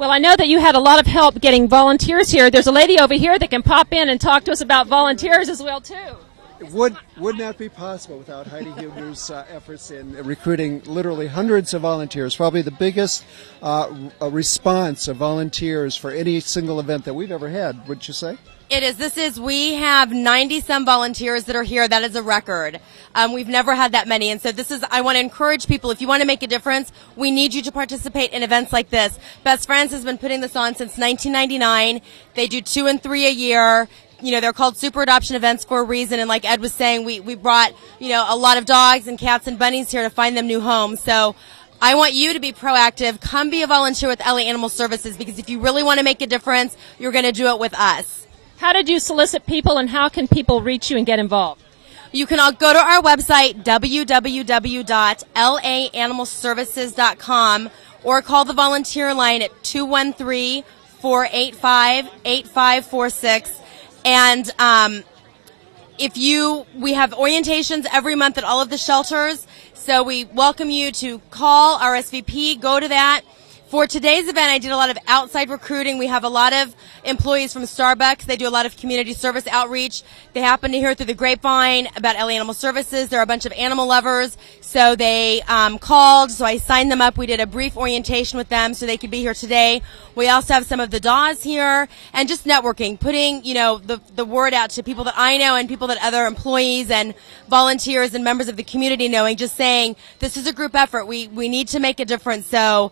Well, I know that you had a lot of help getting volunteers here. There's a lady over here that can pop in and talk to us about volunteers as well, too. It would not be possible without Heidi Huebner's efforts in recruiting literally hundreds of volunteers, probably the biggest response of volunteers for any single event that we've ever had, wouldn't you say? It is. We have 90-some volunteers that are here. That is a record. We've never had that many. And so I want to encourage people, if you want to make a difference, we need you to participate in events like this. Best Friends has been putting this on since 1999. They do 2 and 3 a year. You know, they're called super adoption events for a reason. And like Ed was saying, we brought, a lot of dogs and cats and bunnies here to find them new homes. So I want you to be proactive. Come be a volunteer with LA Animal Services, because if you really want to make a difference, you're going to do it with us. How did you solicit people, and how can people reach you and get involved? You can all go to our website, www.laanimalservices.com, or call the volunteer line at 213-485-8546. And we have orientations every month at all of the shelters, so we welcome you to call RSVP, go to that. For today's event, I did a lot of outside recruiting. We have a lot of employees from Starbucks. They do a lot of community service outreach. They happen to hear through the grapevine about LA Animal Services. They're a bunch of animal lovers, so they called, so I signed them up. We did a brief orientation with them so they could be here today. We also have some of the DAWs here, and just networking, putting, the word out to people that I know and people that other employees and volunteers and members of the community knowing, just saying, this is a group effort. We need to make a difference. So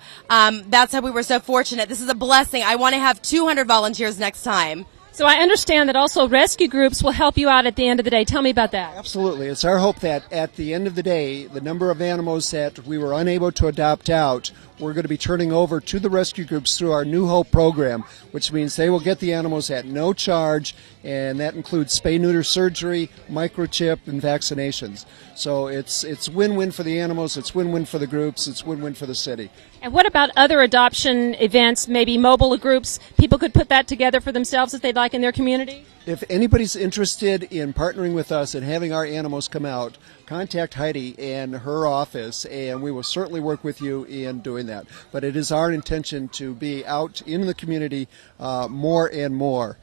that's how we were so fortunate. This is a blessing. I want to have 200 volunteers next time. So I understand that also rescue groups will help you out at the end of the day. Tell me about that. Absolutely. It's our hope that at the end of the day, the number of animals that we were unable to adopt out, we're going to be turning over to the rescue groups through our New Hope program, which means they will get the animals at no charge, and that includes spay-neuter surgery, microchip, and vaccinations. So it's win-win for the animals, it's win-win for the groups, it's win-win for the city. And what about other adoption events, maybe mobile groups? People could put that together for themselves if they'd like in their community? If anybody's interested in partnering with us and having our animals come out, contact Heidi and her office, and we will certainly work with you in doing that. But it is our intention to be out in the community more and more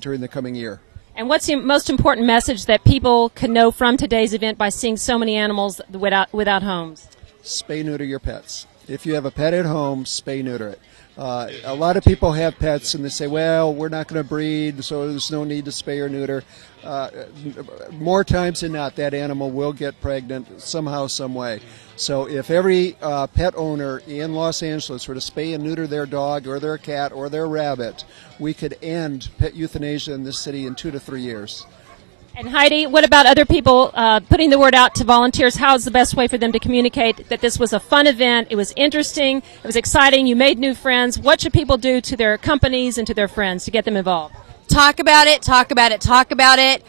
during the coming year. And what's the most important message that people can know from today's event by seeing so many animals without homes? Spay-neuter your pets. If you have a pet at home, spay-neuter it. A lot of people have pets and they say, well, we're not going to breed, so there's no need to spay or neuter. More times than not, that animal will get pregnant somehow, some way. So if every pet owner in Los Angeles were to spay and neuter their dog or their cat or their rabbit, we could end pet euthanasia in this city in 2 to 3 years. And Heidi, what about other people putting the word out to volunteers? How is the best way for them to communicate that this was a fun event, it was interesting, it was exciting, you made new friends? What should people do to their companies and to their friends to get them involved? Talk about it, talk about it, talk about it.